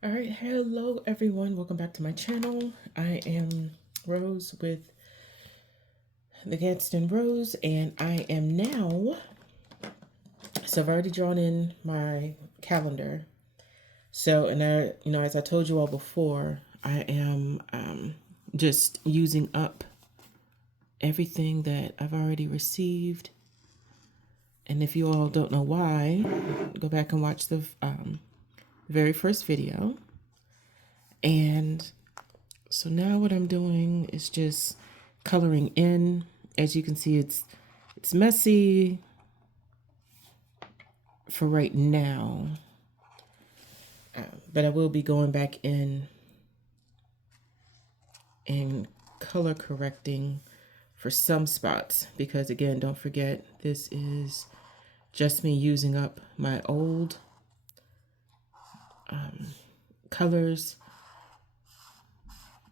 All right, hello everyone. Welcome back to my channel. I am Rose with the Gadsden Rose, and I am now. So I've already drawn in my calendar. So, and as I told you all before, I am just using up everything that I've already received. And if you all don't know why, go back and watch the very first video. And so now what I'm doing is just coloring in. As you can see, it's messy for right now, but I will be going back in and color correcting for some spots because, again, don't forget, this is just me using up my old colors,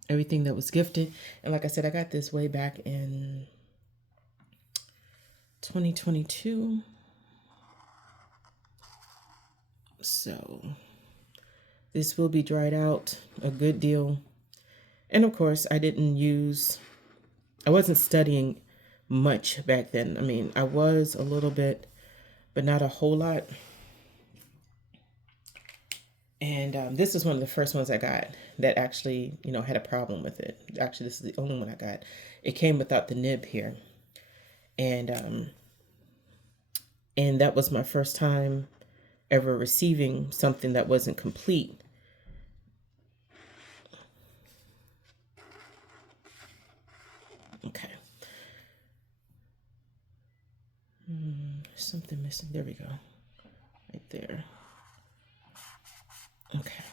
everything that was gifted. And like I said, I got this way back in 2022. So this will be dried out a good deal. And of course, I wasn't studying much back then. I mean, I was a little bit, but not a whole lot. And this is one of the first ones I got that actually, had a problem with it. Actually, this is the only one I got. It came without the nib here. And that was my first time ever receiving something that wasn't complete. Okay. Something missing. There we go. Right there. Okay.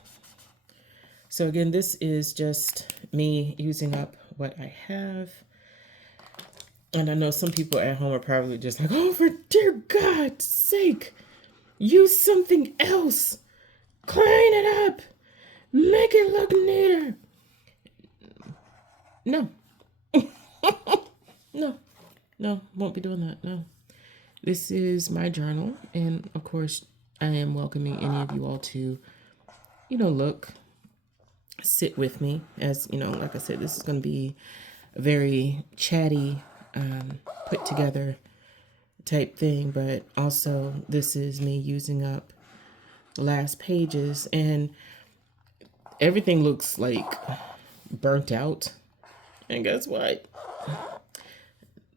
So again, this is just me using up what I have. And I know some people at home are probably just like, oh, for dear God's sake, use something else. Clean it up. Make it look neater. No. No. No, won't be doing that. No. This is my journal. And of course, I am welcoming any of you all to, look, sit with me. As, like I said, this is going to be a very chatty, put together type thing. But also, this is me using up the last pages. And everything looks like burnt out. And guess what?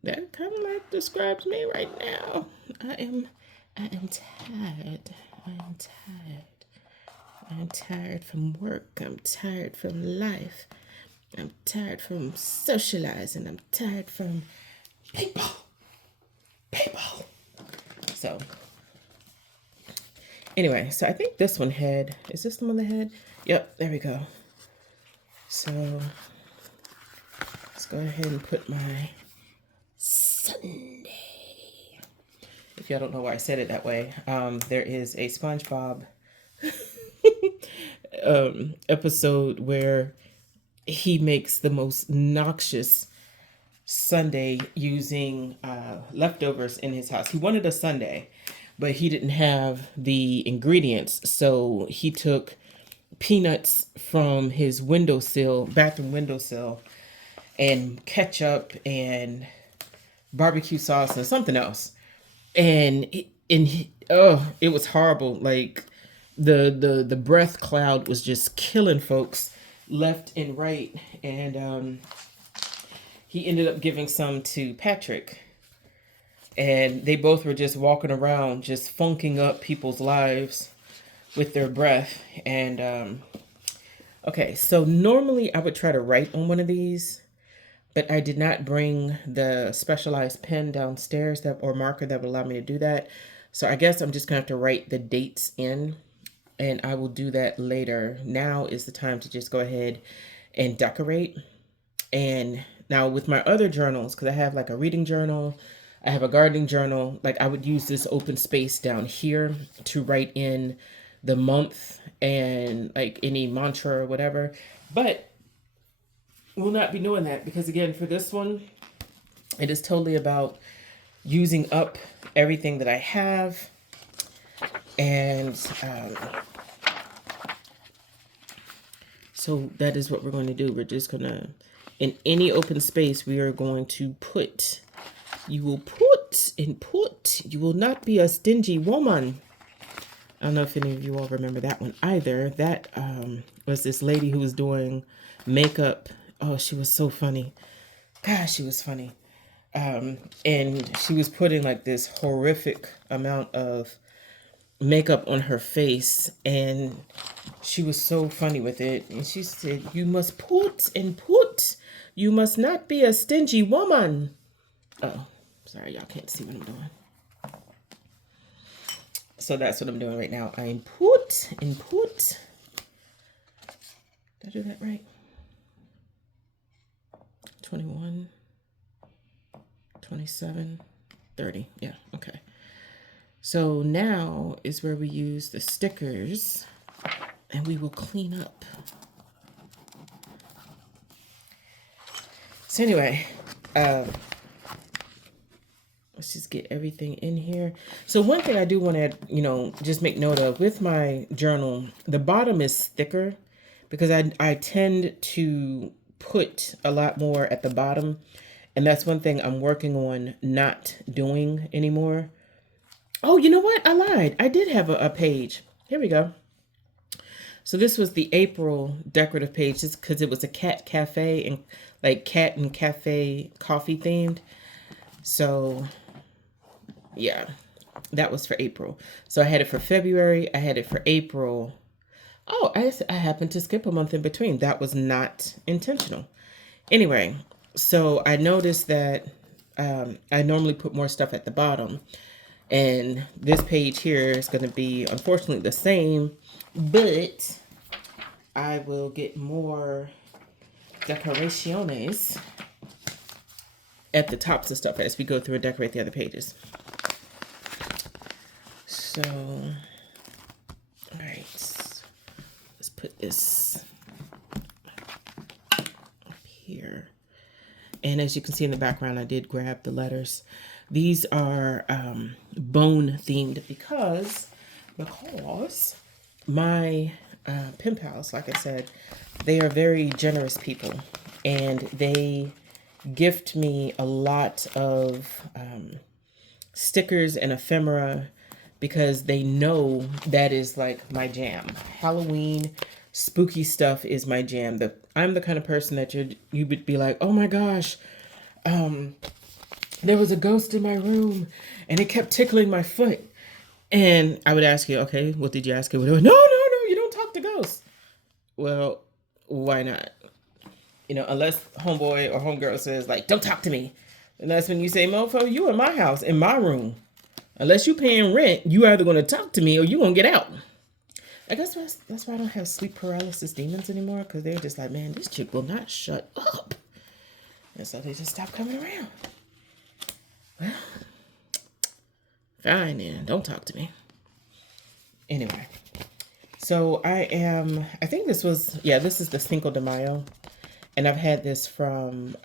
That kind of like describes me right now. I am tired. I'm tired. I'm tired from work. I'm tired from life. I'm tired from socializing. I'm tired from people. People. So, anyway, so I think this one is this the one that had? Yep, there we go. So, let's go ahead and put my Sunday. If y'all don't know why I said it that way, there is a SpongeBob episode where he makes the most noxious sundae using leftovers in his house. He wanted a sundae, but he didn't have the ingredients, so he took peanuts from his bathroom windowsill, and ketchup and barbecue sauce and something else, and it was horrible. Like the breath cloud was just killing folks left and right, and he ended up giving some to Patrick, and they both were just walking around just funking up people's lives with their breath. And okay, so normally I would try to write on one of these, but I did not bring the specialized pen downstairs or marker that would allow me to do that. So I guess I'm just gonna have to write the dates in, and I will do that later. Now is the time to just go ahead and decorate. And now with my other journals, because I have like a reading journal, I have a gardening journal, like I would use this open space down here to write in the month and like any mantra or whatever. But we'll not be doing that because, again, for this one, it is totally about using up everything that I have. And So that is what we're going to do. We're just going to, in any open space, we are going to put, you will put and put, you will not be a stingy woman. I don't know if any of you all remember that one either. That was this lady who was doing makeup. Oh, she was so funny. Gosh, she was funny. And she was putting like this horrific amount of makeup on her face, and she was so funny with it. And she said, "You must put and put. You must not be a stingy woman." Oh, sorry, y'all can't see what I'm doing. So that's what I'm doing right now. I'm put and put. Did I do that right? 21, 27, 30. Yeah, okay. So now is where we use the stickers, and we will clean up. So anyway, let's just get everything in here. So one thing I do want to, just make note of with my journal, the bottom is thicker because I tend to put a lot more at the bottom. And that's one thing I'm working on not doing anymore. Oh, you know what? I lied. I did have a page. Here we go. So this was the April decorative page, just because it was a cat cafe and like cat and cafe coffee themed. So yeah, that was for April. So I had it for February. I had it for April. Oh, I happened to skip a month in between. That was not intentional. Anyway, so I noticed that I normally put more stuff at the bottom. And this page here is going to be, unfortunately, the same, but I will get more decoraciones at the tops of stuff as we go through and decorate the other pages. So, all right, let's put this up here. And as you can see in the background, I did grab the letters. These are bone themed because my pen pals, like I said, they are very generous people, and they gift me a lot of stickers and ephemera because they know that is like my jam. Halloween spooky stuff is my jam. I'm the kind of person that you would be like, oh my gosh, there was a ghost in my room and it kept tickling my foot. And I would ask you, okay, what did you ask it? No, you don't talk to ghosts. Well, why not? Unless homeboy or homegirl says like, don't talk to me. And that's when you say, mofo, you in my house, in my room. Unless you paying rent, you either going to talk to me or you going to get out. I guess that's why I don't have sleep paralysis demons anymore, because they're just like, man, this chick will not shut up. And so they just stop coming around. Well, fine then. Don't talk to me. Anyway, so I think this is the Cinco de Mayo. And I've had this from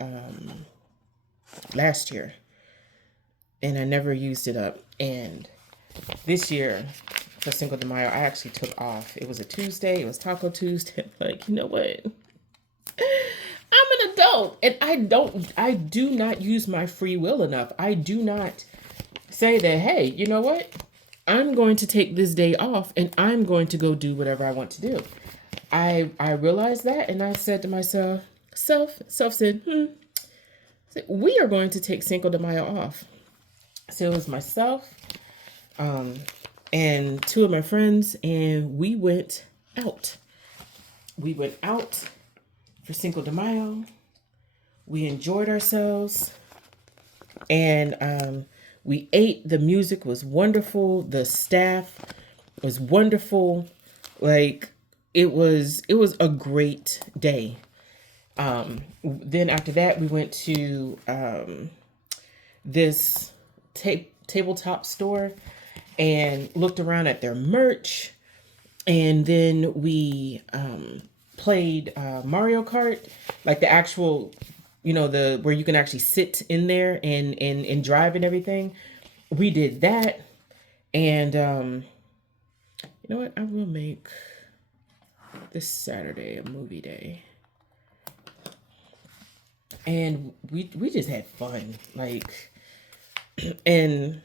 last year. And I never used it up. And this year, for Cinco de Mayo, I actually took off. It was a Tuesday. It was Taco Tuesday. Like, you know what? I'm an adult, and I do not use my free will enough. I do not say that, hey, you know what? I'm going to take this day off and I'm going to go do whatever I want to do. I realized that, and I said to myself, said, we are going to take Cinco de Mayo off. So it was myself and two of my friends, and we went out. We went out for Cinco de Mayo. We enjoyed ourselves, and we ate. The music was wonderful. The staff was wonderful. Like, it was a great day. Then after that, we went to this tabletop store and looked around at their merch. And then we played Mario Kart, like the actual, where you can actually sit in there and drive and everything. We did that. And you know what? I will make this Saturday, a movie day. And we just had fun. Like, and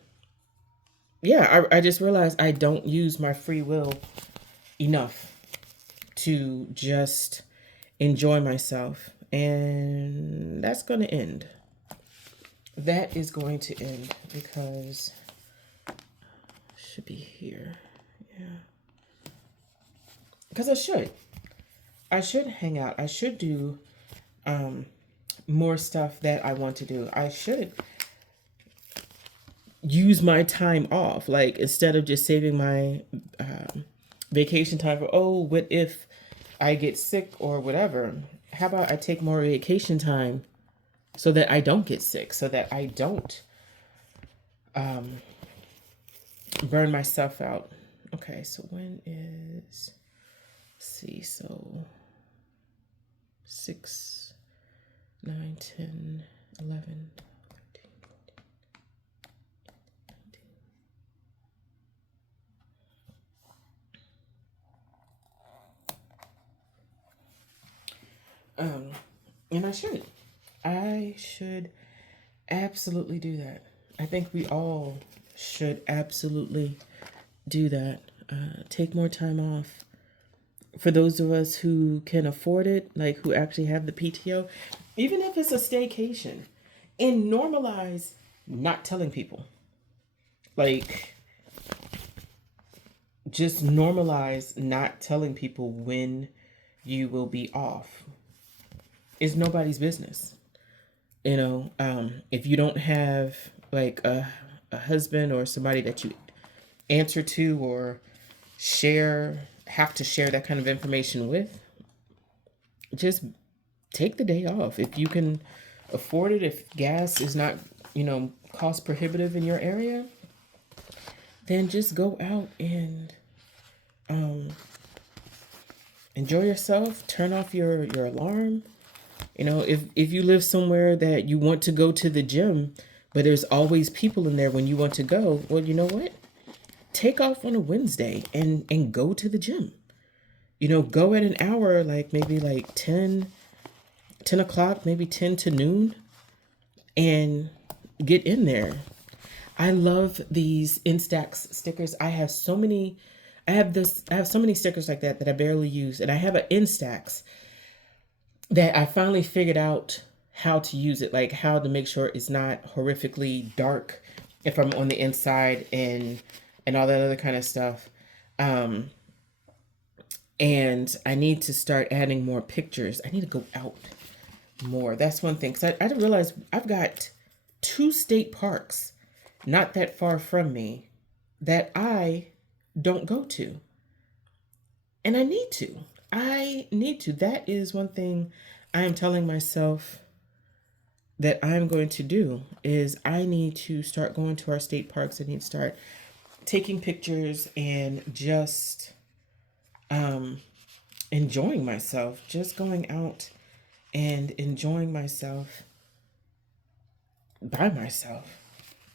yeah, I just realized I don't use my free will enough to just enjoy myself. And that's going to end. That is going to end because should be here. Yeah. Because I should hang out. I should do more stuff that I want to do. I should use my time off. Like, instead of just saving my vacation time for, oh, what if I get sick or whatever? How about I take more vacation time so that I don't get sick, so that I don't burn myself out. Okay, so when is, let's see, so 6, 9, 10, 11, 13, 14, and I should absolutely do that. I think we all should absolutely do that. Take more time off. For those of us who can afford it, like who actually have the PTO, even if it's a staycation, and normalize not telling people. Like, just normalize not telling people when you will be off. It's nobody's business. If you don't have like a husband or somebody that you answer to or have to share that kind of information with, just take the day off. If you can afford it, if gas is not, cost prohibitive in your area, then just go out and enjoy yourself. Turn off your alarm. If you live somewhere that you want to go to the gym, but there's always people in there when you want to go, well, you know what? Take off on a Wednesday and go to the gym. Go at an hour, like maybe like 10 o'clock, maybe 10 to noon, and get in there. I love these Instax stickers. I have so many stickers like that I barely use. And I have an Instax that I finally figured out how to use it, like how to make sure it's not horrifically dark if I'm on the inside and all that other kind of stuff. And I need to start adding more pictures. I need to go out more. That's one thing. Because I didn't realize I've got 2 state parks not that far from me that I don't go to. And I need to. That is one thing I am telling myself that I'm going to do, is I need to start going to our state parks. I need to start taking pictures and just enjoying myself, just going out and enjoying myself by myself.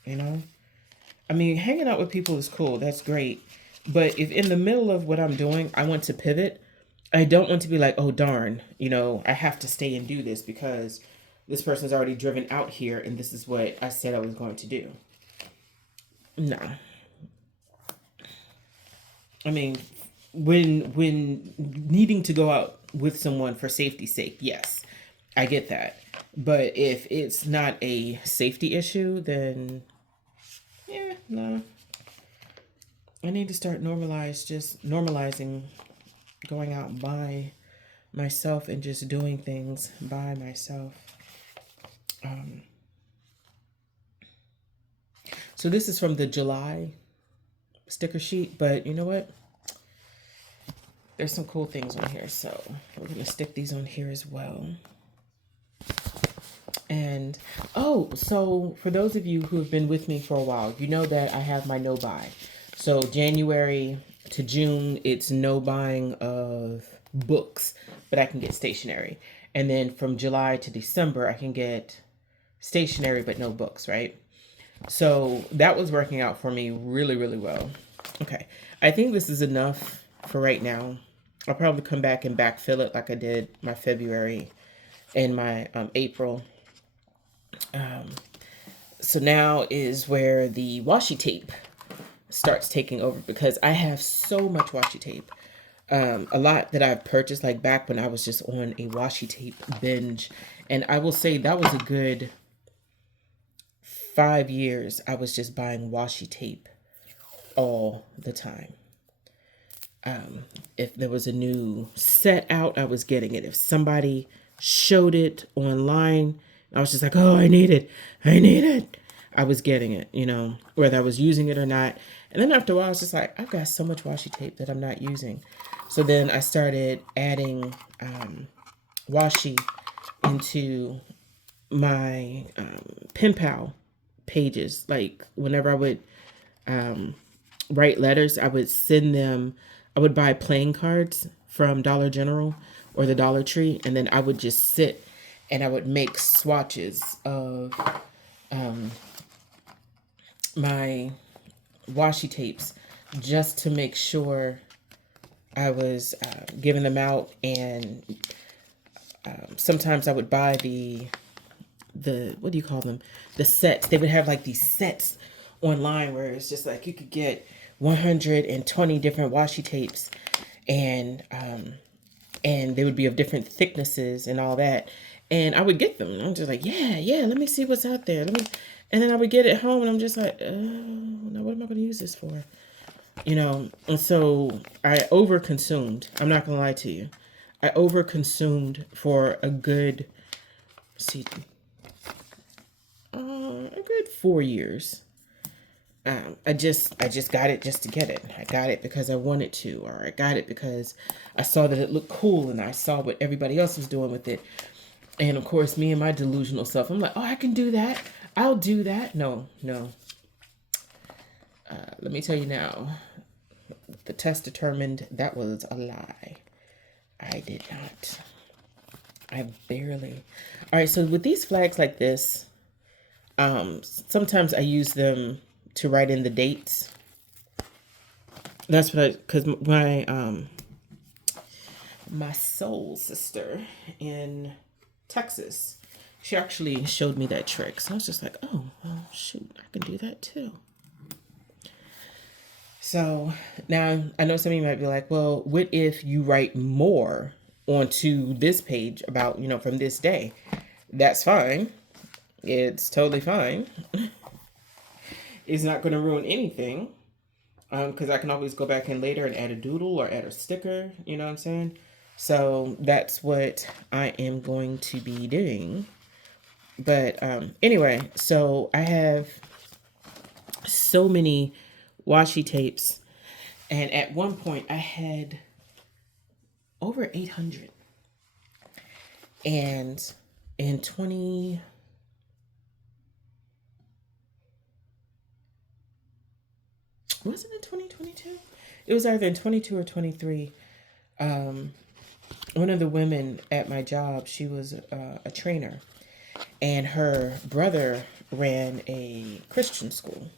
I mean, hanging out with people is cool. That's great. But if in the middle of what I'm doing, I want to pivot, I don't want to be like, oh, darn, I have to stay and do this because this person's already driven out here and this is what I said I was going to do. No. I mean, when needing to go out with someone for safety's sake, yes, I get that. But if it's not a safety issue, then yeah, no. I need to start normalizing going out by myself and just doing things by myself. So this is from the July sticker sheet, but you know what? There's some cool things on here, so we're going to stick these on here as well. And, so for those of you who have been with me for a while, you know that I have my no buy. So January to June, it's no buying of books, but I can get stationery. And then from July to December, I can get stationery, but no books, right? So that was working out for me really, really well. Okay. I think this is enough for right now. I'll probably come back and backfill it like I did my February and my April. So now is where the washi tape starts taking over, because I have so much washi tape. A lot that I've purchased, like back when I was just on a washi tape binge. And I will say that was a good 5 years. I was just buying washi tape all the time. If there was a new set out, I was getting it. If somebody showed it online, I was just like, oh, I need it. I need it. I was getting it, whether I was using it or not. And then after a while, I was just like, I've got so much washi tape that I'm not using. So then I started adding washi into my pen pal pages. Like whenever I would write letters, I would send them, I would buy playing cards from Dollar General or the Dollar Tree, and then I would just sit and I would make swatches of my washi tapes just to make sure I was giving them out. And sometimes I would buy the what do you call them, the sets. They would have like these sets online where it's just like you could get 120 different washi tapes, and they would be of different thicknesses and all that. And I would get them. And I'm just like, yeah, let me see what's out there. And then I would get it home and I'm just like, oh, now what am I going to use this for? And so I overconsumed. I'm not going to lie to you. I overconsumed for a good, a good 4 years. I just got it just to get it. I got it because I wanted to, or I got it because I saw that it looked cool and I saw what everybody else was doing with it. And of course, me and my delusional self, I'm like, oh, I can do that. I'll do that. No. Let me tell you now, the test determined that was a lie. I did not. I barely. All right, so with these flags like this, sometimes I use them to write in the dates. That's what because my soul sister in Texas, she actually showed me that trick. So I was just like, oh, well, shoot, I can do that too. So now I know some of you might be like, well, what if you write more onto this page about, from this day? That's fine. It's totally fine. It's not going to ruin anything, because I can always go back in later and add a doodle or add a sticker, you know what I'm saying? So that's what I am going to be doing. But anyway, so I have so many washi tapes, and at one point I had over 800. And in 20... was it in 2022? It was either in 22 or 23. One of the women at my job, she was a trainer, and her brother ran a Christian school,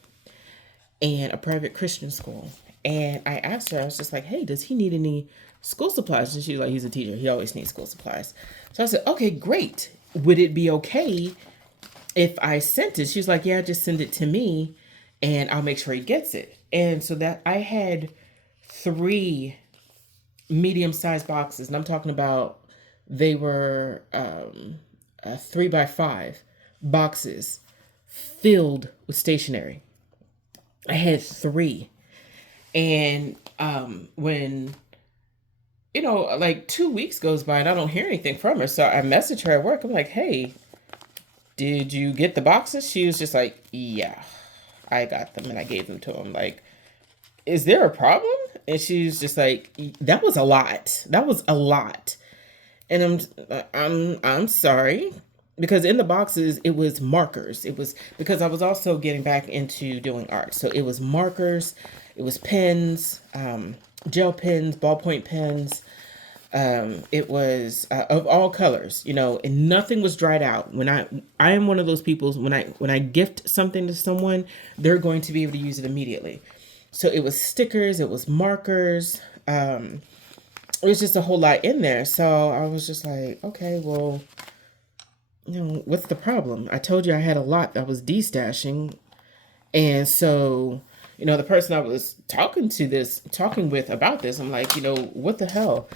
and a private Christian school. And I asked her, I was just like, hey, does he need any school supplies? And she was like, he's a teacher. He always needs school supplies. So I said, okay, great. Would it be okay if I sent it? She was like, yeah, just send it to me and I'll make sure he gets it. And so that I had 3 medium-sized boxes, and I'm talking about they were 3x5 boxes filled with stationery. I had 3. And when, like 2 weeks goes by and I don't hear anything from her, so I message her at work. I'm like, hey, did you get the boxes? She was just like, yeah, I got them, and I gave them to him. Like, is there a problem? And she's just like, that was a lot. That was a lot. And I'm sorry, because in the boxes it was markers. It was because I was also getting back into doing art. So it was markers, it was pens, gel pens, ballpoint pens. It was of all colors, and nothing was dried out. When I am one of those people, when I gift something to someone, they're going to be able to use it immediately. So it was stickers, it was markers, it was just a whole lot in there. So I was just like, okay, well, what's the problem? I told you I had a lot that was destashing. And so, the person I was talking with about this, I'm like, what the hell?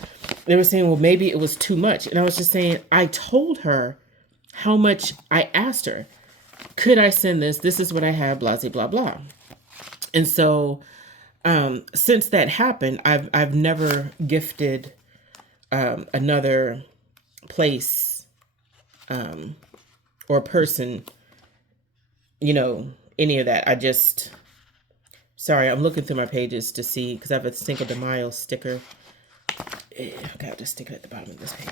They were saying, well, maybe it was too much. And I was just saying, I told her how much I asked her. Could I send this? This is what I have, blah, blah, blah, blah. And so, since that happened, I've never gifted another place or person, any of that. Sorry, I'm looking through my pages to see, because I have a Cinco de Mayo sticker. I got to stick it at the bottom of this page.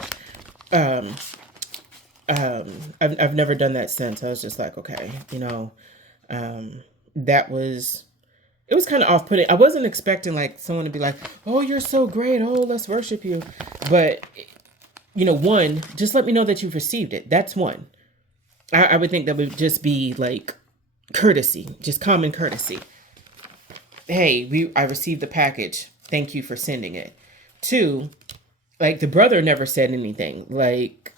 I've never done that since. I was just like, okay, that was, it was kind of off-putting. I wasn't expecting like someone to be like, oh, you're so great, oh, let's worship you. But one, just let me know that you've received it. That's one. I would think that would just be like courtesy, just common courtesy. Hey, I received the package. Thank you for sending it. Two, like the brother never said anything, like,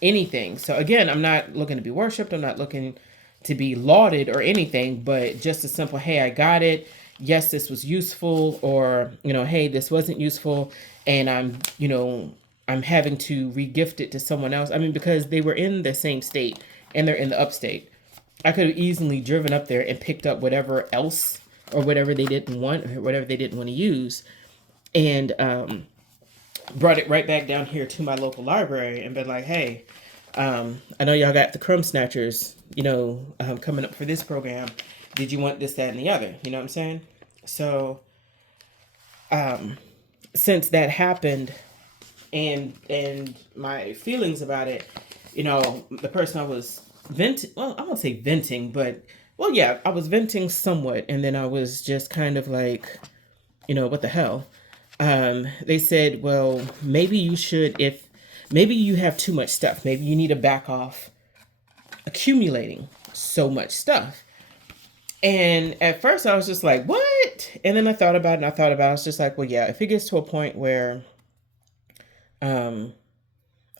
anything. So again, I'm not looking to be worshiped. I'm not looking to be lauded or anything, but just a simple, hey, I got it. Yes, this was useful, or, hey, this wasn't useful. And I'm having to regift it to someone else. I mean, because they were in the same state and they're in the upstate. I could have easily driven up there and picked up whatever else or whatever they didn't want or whatever they didn't want to use, and brought it right back down here to my local library and been like, hey, I know y'all got the Crumb Snatchers, coming up for this program. Did you want this, that, and the other? You know what I'm saying? So since that happened, and my feelings about it, the person I was venting, well, I won't say venting, but, well, yeah, I was venting somewhat. And then I was just kind of like, what the hell? They said, well, maybe maybe you have too much stuff. Maybe you need to back off accumulating so much stuff. And at first I was just like, what? And then I thought about it, I was just like, well, yeah, if it gets to a point where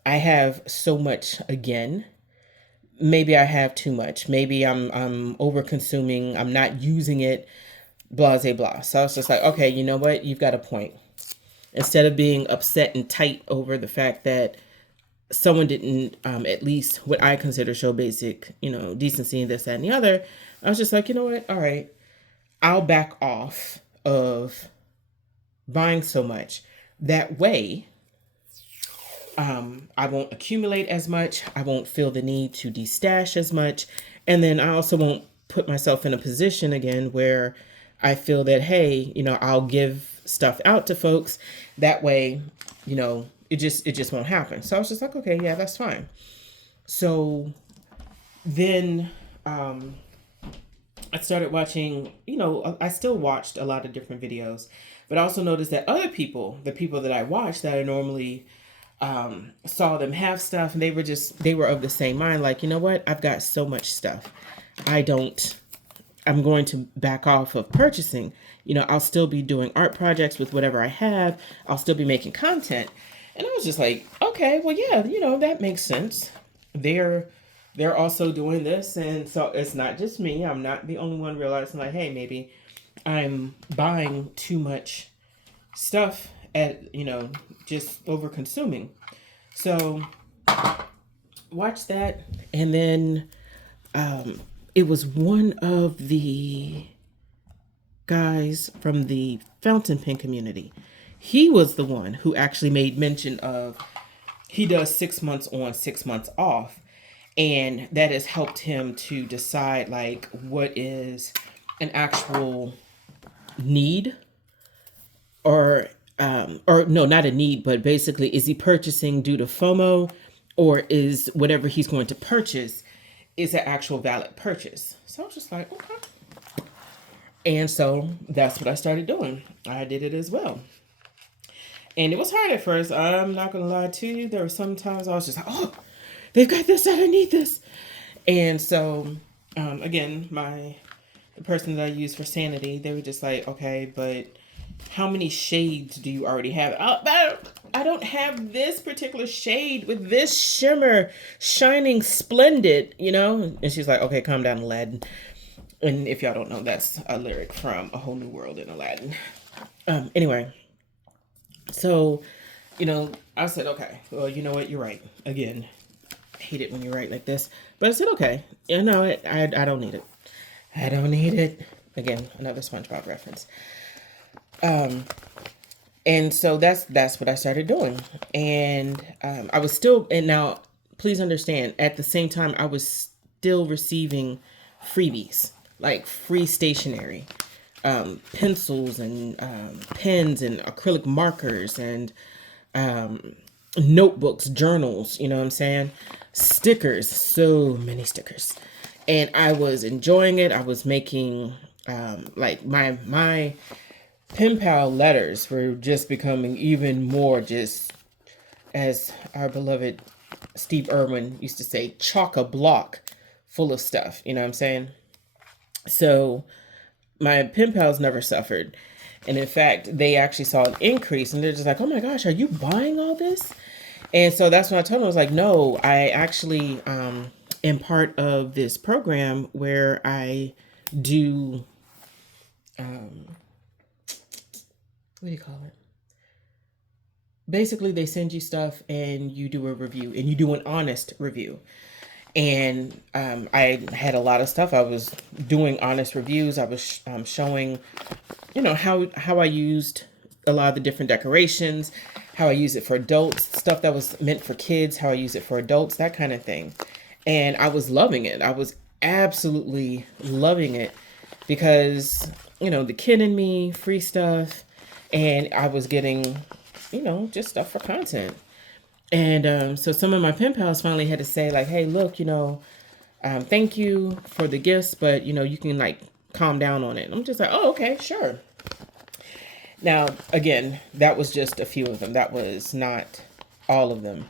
I have so much again, maybe I have too much. Maybe I'm over consuming. I'm not using it, blah, blah, blah. So I was just like, okay, you know what? You've got a point. Instead of being upset and tight over the fact that someone didn't, at least what I consider show basic, decency and this, that, and the other, I was just like, you know what? All right, I'll back off of buying so much. That way, I won't accumulate as much. I won't feel the need to destash as much. And then I also won't put myself in a position again where I feel that, hey, I'll give stuff out to folks. That way, it just won't happen. So I was just like, okay, yeah, that's fine. So then I started watching, I still watched a lot of different videos, but I also noticed that other people, the people that I watched that I normally saw them have stuff, and they were of the same mind, like, you know what, I've got so much stuff. I'm going to back off of purchasing. I'll still be doing art projects with whatever I have. I'll still be making content. And I was just like, okay, well, yeah, that makes sense. They're also doing this. And so it's not just me. I'm not the only one realizing like, hey, maybe I'm buying too much stuff at, just over consuming. So watch that. And then it was one of the guys from the fountain pen community. He was the one who actually made mention of, he does 6 months on, 6 months off. And that has helped him to decide like what is an actual need, or no, not a need, but basically, is he purchasing due to FOMO, or is whatever he's going to purchase is an actual valid purchase? So I was just like, okay. And so that's what I started doing. I did it as well. And it was hard at first. I'm not going to lie to you. There were some times I was just like, oh, they've got this, I don't need this. And so, again, the person that I use for Sanity, they were just like, okay, but how many shades do you already have? I don't have this particular shade with this shimmer shining splendid, you know? And she's like, okay, calm down, Aladdin. And if y'all don't know, that's a lyric from A Whole New World in Aladdin. Anyway, so, I said, okay, well, you know what? You're right. Again, I hate it when you write like this. But I said, okay, I don't need it. I don't need it. Again, another SpongeBob reference. And so that's what I started doing. And I was still, and now please understand, at the same time, I was still receiving freebies, like free stationery, pencils and pens and acrylic markers and notebooks, journals, you know what I'm saying? Stickers, so many stickers. And I was enjoying it. I was making like my pen pal letters were just becoming even more, just as our beloved Steve Irwin used to say, chock a block full of stuff. You know what I'm saying? So my pen pals never suffered. And in fact, they actually saw an increase and they're just like, oh my gosh, are you buying all this? And so that's when I told them, I was like, no, I actually am part of this program where I do, what do you call it? Basically, they send you stuff and you do a review and you do an honest review. And I had a lot of stuff. I was doing honest reviews. I was showing, how I used a lot of the different decorations, how I use it for adults, stuff that was meant for kids, how I use it for adults, that kind of thing. And I was loving it. I was absolutely loving it because, the kid in me, free stuff, and I was getting, just stuff for content. And so some of my pen pals finally had to say, like, hey, look, thank you for the gifts, but, you can, like, calm down on it. I'm just like, oh, okay, sure. Now, again, that was just a few of them. That was not all of them.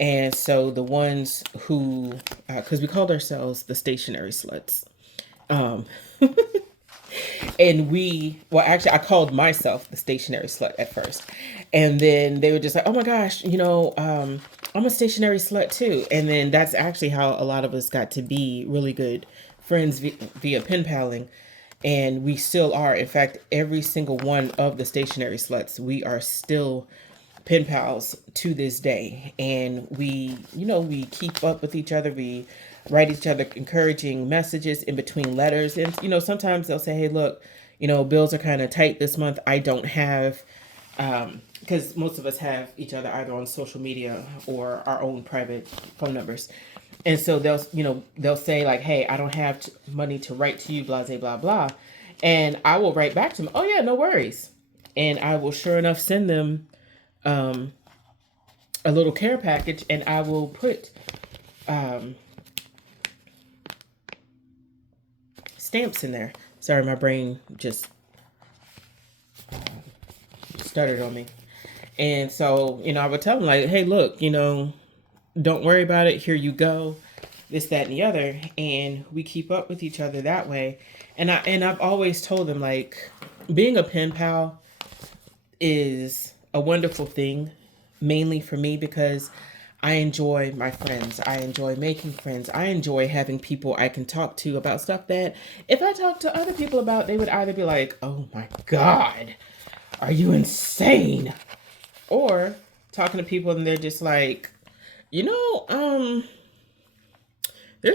And so the ones who, because we called ourselves the stationary sluts. Um, and actually, I called myself the stationary slut at first. And then they were just like, oh my gosh, I'm a stationary slut too. And then that's actually how a lot of us got to be really good friends via pen paling. And we still are. In fact, every single one of the stationary sluts, we are still pen pals to this day. And we keep up with each other. We write each other encouraging messages in between letters. And, sometimes they'll say, hey, look, bills are kind of tight this month. I don't have, because most of us have each other either on social media or our own private phone numbers. And so they'll say like, hey, I don't have money to write to you, blah, blah, blah, blah. And I will write back to them, oh yeah, no worries. And I will sure enough send them a little care package, and I will put stamps in there. Sorry, my brain just stuttered on me. And so, I would tell them like, hey, look, don't worry about it. Here you go. This, that, and the other. And we keep up with each other that way. And I've always told them, like, being a pen pal is a wonderful thing, mainly for me, because I enjoy my friends. I enjoy making friends. I enjoy having people I can talk to about stuff that if I talk to other people about, they would either be like, oh my God, are you insane? Or talking to people and they're just like, there's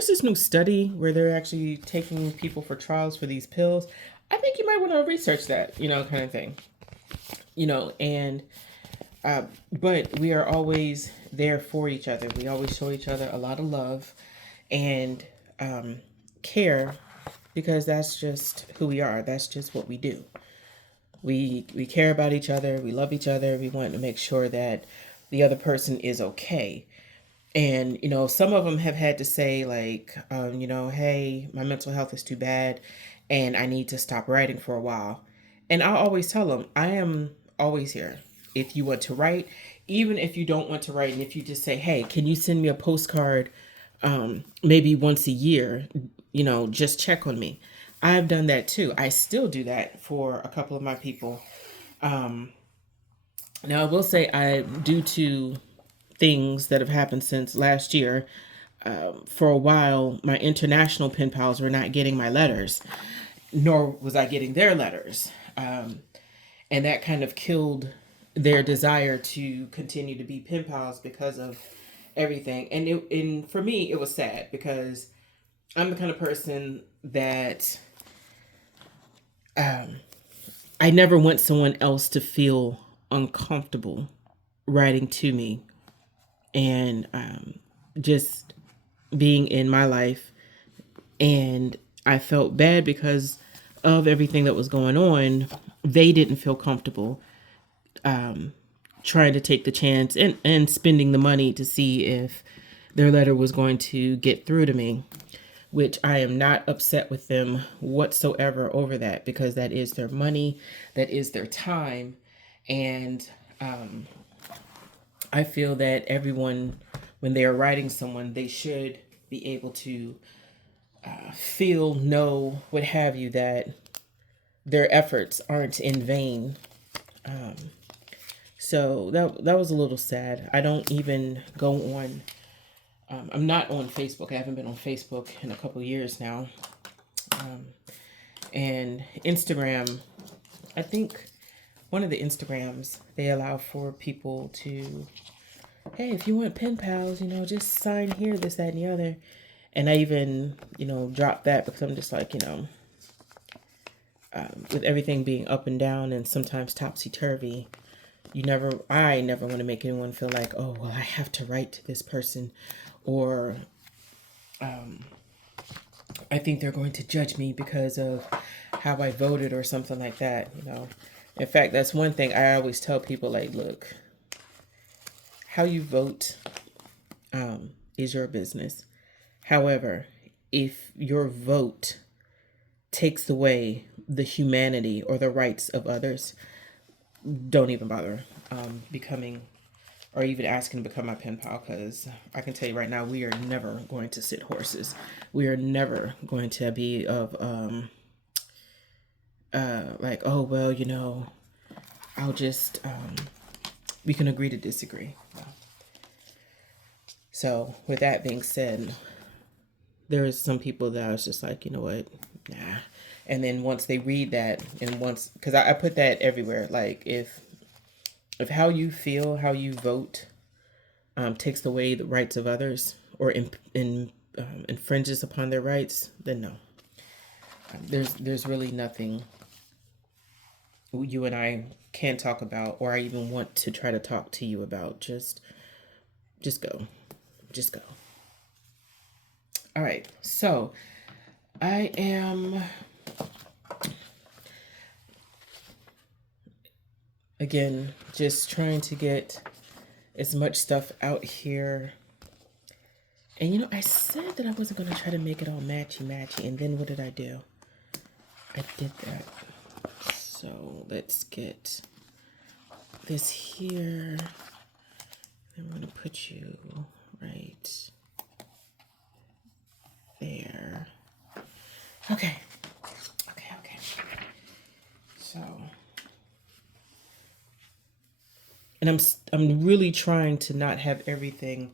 this new study where they're actually taking people for trials for these pills. I think you might want to research that, kind of thing. And but we are always there for each other. We always show each other a lot of love and care, because that's just who we are. That's just what we do. We care about each other. We love each other. We want to make sure that the other person is okay. And, some of them have had to say like, hey, my mental health is too bad and I need to stop writing for a while. And I always tell them, I am always here. If you want to write, even if you don't want to write, and if you just say, hey, can you send me a postcard maybe once a year, just check on me. I've done that too. I still do that for a couple of my people. Um, Now, I will say, due to things that have happened since last year, for a while, my international pen pals were not getting my letters, nor was I getting their letters. And that kind of killed their desire to continue to be pen pals because of everything. And for me, it was sad because I'm the kind of person that I never want someone else to feel uncomfortable writing to me and just being in my life. And I felt bad because of everything that was going on. They didn't feel comfortable trying to take the chance and spending the money to see if their letter was going to get through to me, which I am not upset with them whatsoever over that, because that is their money, that is their time. And I feel that everyone, when they are writing someone, they should be able to feel, know, what have you, that their efforts aren't in vain. So that was a little sad. I don't even go on. I'm not on Facebook. I haven't been on Facebook in a couple of years now. And Instagram, I think one of the Instagrams, they allow for people to, hey, if you want pen pals, just sign here, this, that, and the other. And I even, dropped that because I'm just like, with everything being up and down and sometimes topsy-turvy, I never want to make anyone feel like, oh, well, I have to write to this person, or I think they're going to judge me because of how I voted or something like that. In fact, that's one thing I always tell people, like, look, how you vote is your business. However, if your vote takes away the humanity or the rights of others, don't even bother becoming or even asking to become my pen pal, because I can tell you right now, we are never going to sit horses. We are never going to be of like, oh, well, I'll just we can agree to disagree. So with that being said, there is some people that I was just like, you know what, nah. And then once they read that, and once, because I put that everywhere, like if how you feel, how you vote takes away the rights of others, or infringes upon their rights, then no. There's really nothing you and I can talk about, or I even want to try to talk to you about. Just go. Just go. All right. So I am, again, just trying to get as much stuff out here. And I said that I wasn't going to try to make it all matchy, and then what did I do? I did that. So let's get this here. I'm going to put you right there. Okay. So, and I'm really trying to not have everything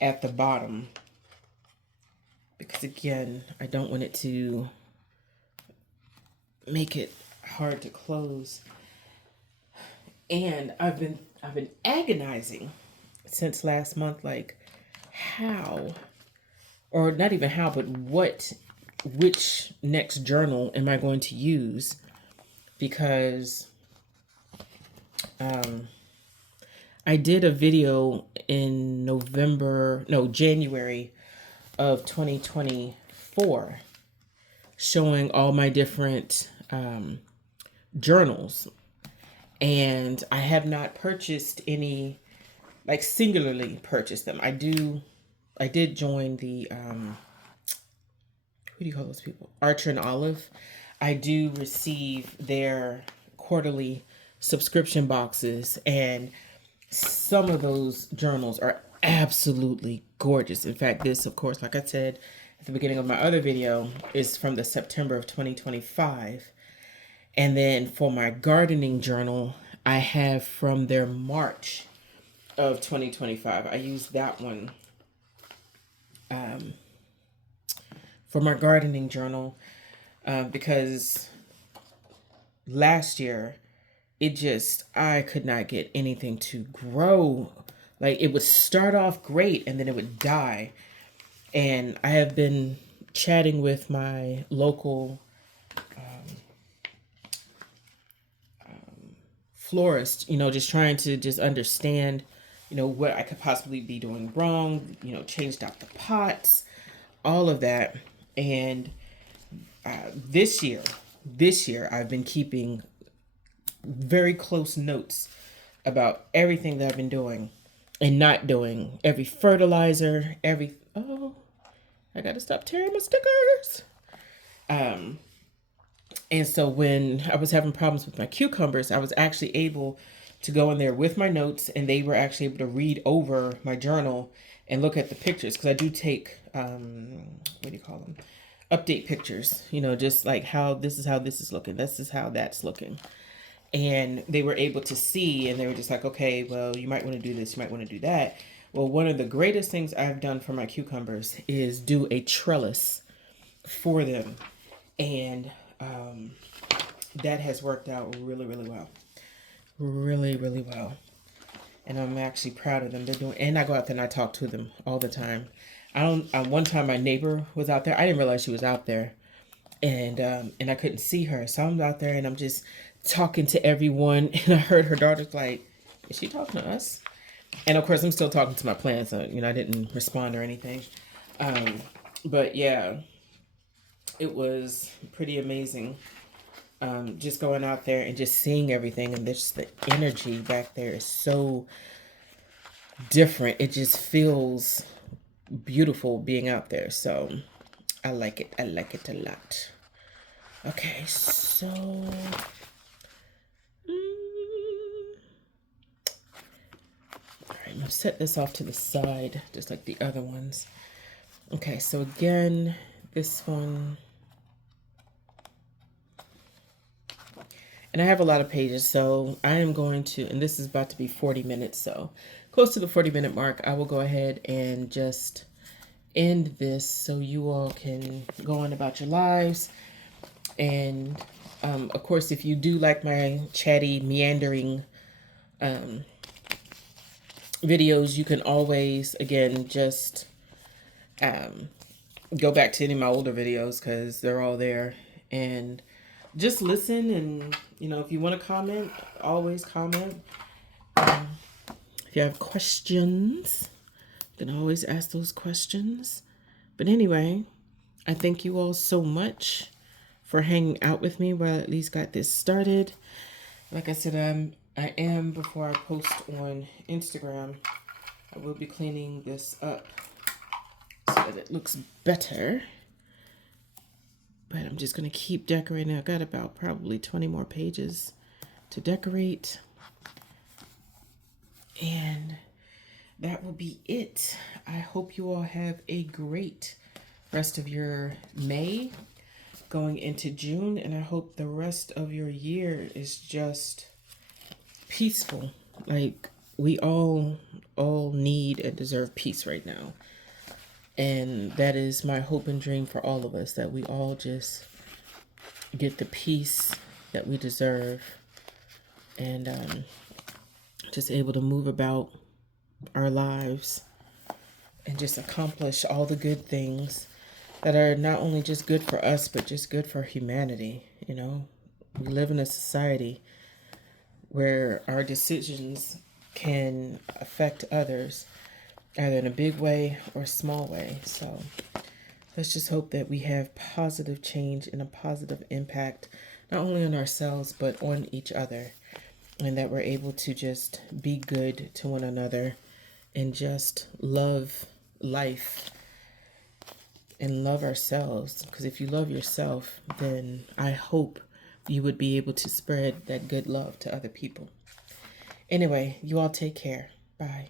at the bottom, because again, I don't want it to make it hard to close. And I've been agonizing since last month, like how, or not even how, but which next journal am I going to use? Because I did a video in January of 2024, showing all my different journals, and I have not purchased any, like singularly purchased them. I did join the who do you call those people? Archer and Olive. I do receive their quarterly subscription boxes, and some of those journals are absolutely gorgeous. In fact, this, of course, like I said at the beginning of my other video, is from the September of 2025. And then for my gardening journal, I have from their March of 2025. I used that one for my gardening journal because last year I could not get anything to grow. Like it would start off great and then it would die. And I have been chatting with my local florist, just trying to just understand, what I could possibly be doing wrong, changed out the pots, all of that. And this year, I've been keeping very close notes about everything that I've been doing and not doing, every fertilizer, oh, I gotta stop tearing my stickers. And so when I was having problems with my cucumbers, I was actually able to go in there with my notes, and they were actually able to read over my journal and look at the pictures, because I do take what do you call them? Update pictures. Just like how this is looking. This is how that's looking. And they were able to see, and they were just like, okay, well, you might want to do this, you might want to do that. Well, one of the greatest things I've done for my cucumbers is do a trellis for them. And that has worked out really, really well. Really, really well. And I'm actually proud of them. And I go out there and I talk to them all the time. One time my neighbor was out there. I didn't realize she was out there. And I couldn't see her. So I'm out there and I'm just talking to everyone. And I heard her daughter's like, is she talking to us? And of course, I'm still talking to my plants. So, I didn't respond or anything. But yeah, it was pretty amazing. Just going out there and just seeing everything, and just the energy back there is so different. It just feels beautiful being out there. So I like it. I like it a lot. Okay, so all right, I'm gonna set this off to the side just like the other ones. Okay, so again, this one, and I have a lot of pages, so I am going to, and this is about to be 40 minutes, so close to the 40-minute mark, I will go ahead and just end this so you all can go on about your lives. And of course, if you do like my chatty, meandering videos, you can always, again, just go back to any of my older videos because they're all there. And just listen, and if you want to comment, always comment. If you have questions, you can always ask those questions. But anyway, I thank you all so much for hanging out with me while I at least got this started. Like I said, I am before I post on Instagram, I will be cleaning this up so that it looks better. But I'm just going to keep decorating. I've got about probably 20 more pages to decorate. And that will be it. I hope you all have a great rest of your May going into June. And I hope the rest of your year is just peaceful. Like we all need and deserve peace right now. And that is my hope and dream for all of us, that we all just get the peace that we deserve, and just able to move about our lives and just accomplish all the good things that are not only just good for us, but just good for humanity. We live in a society where our decisions can affect others, either in a big way or a small way. So let's just hope that we have positive change and a positive impact, not only on ourselves, but on each other. And that we're able to just be good to one another and just love life and love ourselves. Because if you love yourself, then I hope you would be able to spread that good love to other people. Anyway, you all take care. Bye.